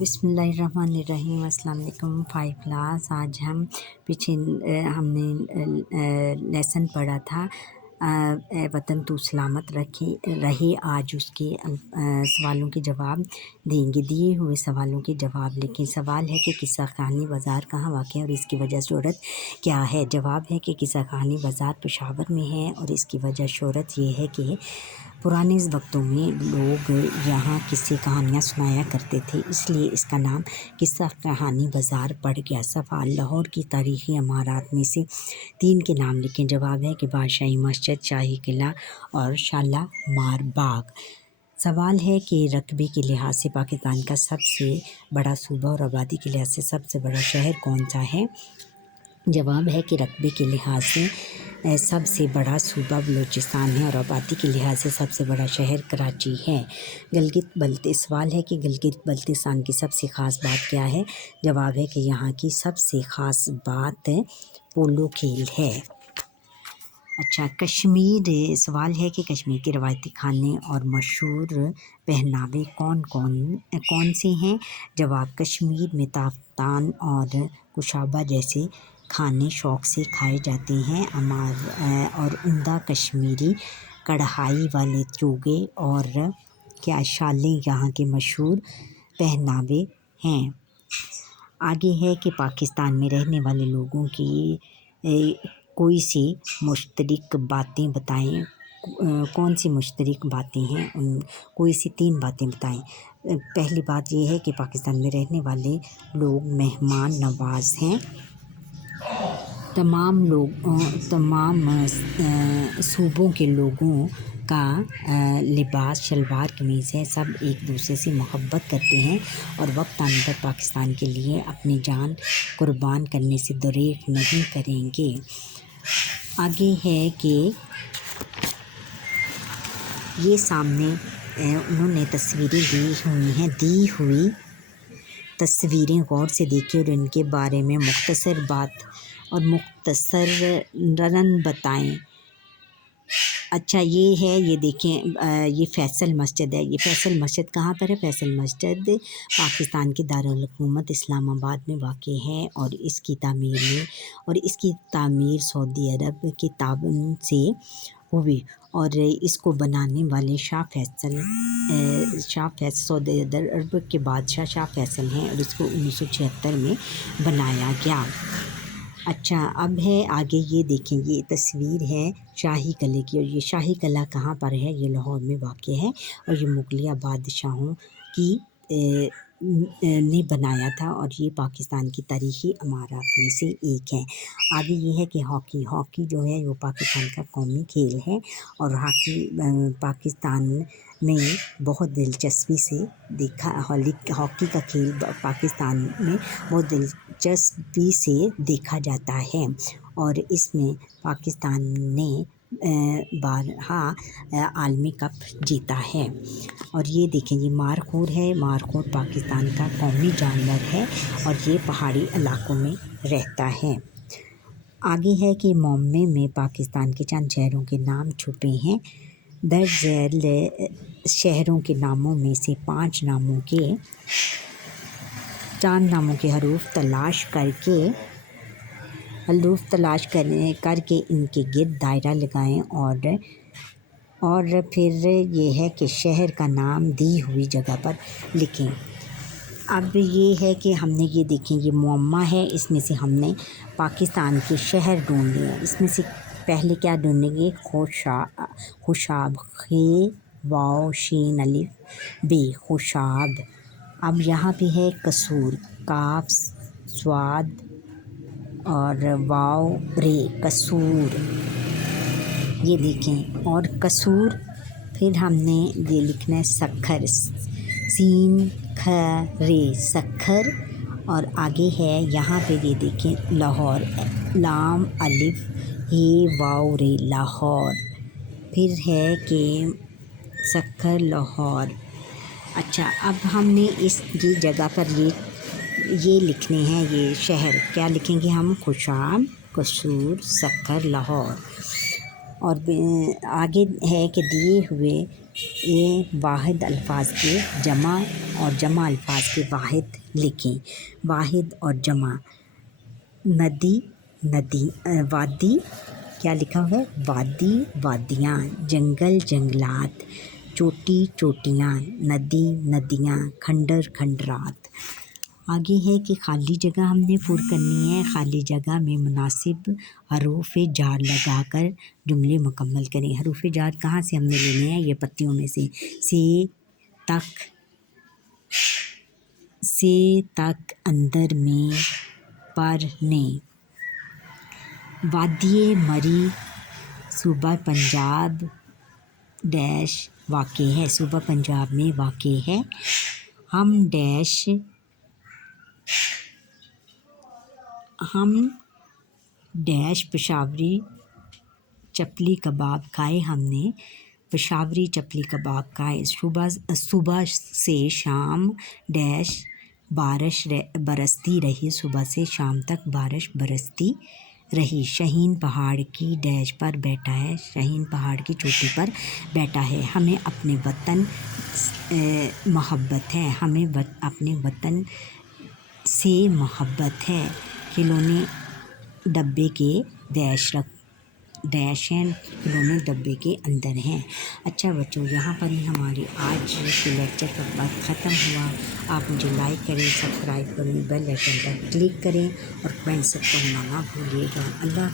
بسم اللہ الرحمن الرحیم۔ السلام علیکم 5 کلاس۔ آج ہم ہم نے لیسن پڑھا تھا اے وطن تو سلامت رہے۔ آج اس کے سوالوں کے جواب دیں گے۔ دیے ہوئے سوالوں کے جواب لکھیں۔ سوال ہے کہ قصہ خانی بازار کہاں واقع ہے اور اس کی وجہ شہرت کیا ہے؟ جواب ہے کہ قصہ خانی بازار پشاور میں ہے اور اس کی وجہ شہرت یہ ہے کہ پرانے وقتوں میں لوگ یہاں قصے کہانیاں سنایا کرتے تھے، اس لیے اس کا نام قصہ کہانی بازار پڑ گیا۔ سوال: لاہور کی تاریخی عمارات میں سے 3 کے نام لکھیں۔ جواب ہے کہ بادشاہی مسجد، شاہی قلعہ اور شالیمار باغ۔ سوال ہے کہ رقبے کے لحاظ سے پاکستان کا سب سے بڑا صوبہ اور آبادی کے لحاظ سے سب سے بڑا شہر کون سا ہے؟ جواب ہے کہ رقبے کے لحاظ سے سب سے بڑا صوبہ بلوچستان ہے اور آبادی کے لحاظ سے سب سے بڑا شہر کراچی ہے۔ سوال ہے کہ گلگت بلتستان کی سب سے خاص بات کیا ہے؟ جواب ہے کہ یہاں کی سب سے خاص بات پولو کھیل ہے۔ سوال ہے کہ کشمیر کے روایتی کھانے اور مشہور پہناوے کون سے ہیں؟ جواب: کشمیر میں تافتان اور کشابہ جیسے کھانے شوق سے کھائے جاتے ہیں اور عمدہ کشمیری کڑھائی والے چوگے اور شالیں یہاں کے مشہور پہناوے ہیں۔ آگے ہے کہ پاکستان میں رہنے والے لوگوں کی کوئی سی مشترک باتیں بتائیں۔ کون سی مشترک باتیں ہیں؟ کوئی سی 3 باتیں بتائیں۔ پہلی بات یہ ہے کہ پاکستان میں رہنے والے لوگ مہمان نواز ہیں۔ تمام صوبوں کے لوگوں کا لباس شلوار قمیض ہے۔ سب ایک دوسرے سے محبت کرتے ہیں اور وقت آنے پر پاکستان کے لیے اپنی جان قربان کرنے سے دریغ نہیں کریں گے۔ آگے ہے کہ یہ سامنے انہوں نے تصویریں دی ہوئی ہیں، دی ہوئی تصویریں غور سے دیکھیں اور ان کے بارے میں مختصراً بتائیں۔ اچھا یہ ہے، یہ دیکھیں، یہ فیصل مسجد ہے۔ یہ فیصل مسجد کہاں پر ہے؟ فیصل مسجد پاکستان کے دارالحکومت اسلام آباد میں واقع ہے اور اس کی تعمیر سعودی عرب کے تعاون سے ہوئی اور اس کو بنانے والے شاہ فیصل سعودی عرب کے بادشاہ شاہ فیصل ہیں اور اس کو 1976 میں بنایا گیا۔ اچھا اب ہے آگے، یہ دیکھیں، یہ تصویر ہے شاہی قلعے کی اور یہ شاہی قلعہ کہاں پر ہے؟ یہ لاہور میں واقع ہے اور یہ مغلیہ بادشاہوں نے بنایا تھا اور یہ پاکستان کی تاریخی عمارات میں سے ایک ہے۔ آگے یہ ہے کہ ہاکی جو ہے وہ پاکستان کا قومی کھیل ہے اور پاکستان میں بہت دلچسپی سے ہاکی کا کھیل پاکستان میں بہت دلچسپی سے دیکھا جاتا ہے اور اس میں پاکستان نے بارہا عالمی کپ جیتا ہے۔ اور یہ دیکھیں، یہ مارخور ہے۔ مارخور پاکستان کا قومی جانور ہے اور یہ پہاڑی علاقوں میں رہتا ہے۔ آگے ہے کہ معمے میں پاکستان کے چند شہروں کے نام چھپے ہیں۔ درج ذیل شہروں کے ناموں میں سے 5 ناموں کے حروف تلاش کر کے ان کے گرد دائرہ لگائیں اور پھر یہ ہے کہ شہر کا نام دی ہوئی جگہ پر لکھیں۔ اب یہ ہے کہ ہم نے یہ دیکھیں، یہ معمہ ہے، اس میں سے ہم نے پاکستان کے شہر ڈھونڈنے ہیں۔ اس میں سے پہلے کیا ڈھونڈیں گے؟ خوشاب، واو شین الف بے، خوشاب۔ اب یہاں پہ ہے قصور، کاف صاد اور واو رے، قصور، یہ دیکھیں۔ اور قصور، پھر ہم نے یہ لکھنا ہے سکھر، سین کھ رے، سکھر۔ اور آگے ہے یہاں پہ یہ دیکھیں لاہور، لام الف ہے واو رے، لاہور۔ پھر ہے کہ سکھر، لاہور۔ اچھا اب ہم نے یہ جگہ پر یہ لکھنے ہیں، یہ شہر کیا لکھیں گے ہم؟ خوشاب، قصور، سکھر، لاہور۔ اور آگے ہے کہ دیے ہوئے واحد الفاظ کے جمع اور جمع الفاظ کے واحد لکھیں۔ واحد اور جمع: ندی ندی، وادی کیا لکھا ہوا ہے؟ وادی وادیاں، جنگل جنگلات، چوٹی چوٹیاں، ندی ندیاں، کھنڈر کھنڈرات۔ آگے ہے کہ خالی جگہ ہم نے پر کرنی ہے۔ خالی جگہ میں مناسب حروف جار لگا کر جملے مکمل کریں۔ حروف جار کہاں سے ہم نے لینے ہیں؟ یہ پتیوں میں سے: سے تک، اندر میں، پر نے۔ وادی مری صوبہ پنجاب ڈیش واقع ہے، صوبہ پنجاب میں واقع ہے۔ ہم ڈیش پشاوری چپلی کباب کھائے، ہم نے پشاوری چپلی کباب کھائے۔ صبح سے شام ڈیش بارش برستی رہی، صبح سے شام تک بارش برستی رہی۔ شہین پہاڑ کی ڈیش پر بیٹھا ہے، شہین پہاڑ کی چوٹی پر بیٹھا ہے۔ ہمیں اپنے وطن محبت ہے، ہمیں اپنے وطن سے محبت ہے۔ کھلونے ڈبے کے ڈیش ہیں، کھلونے ڈبے کے اندر ہیں۔ اچھا بچوں، یہاں پر ہی ہمارے آج کے لیکچر کا وقت ختم ہوا۔ آپ مجھے لائک کریں، سبسکرائب کریں، بیل آئیکن پر کلک کریں اور کمنٹ سیکشن میں نہ بھولیے گا۔ اللہ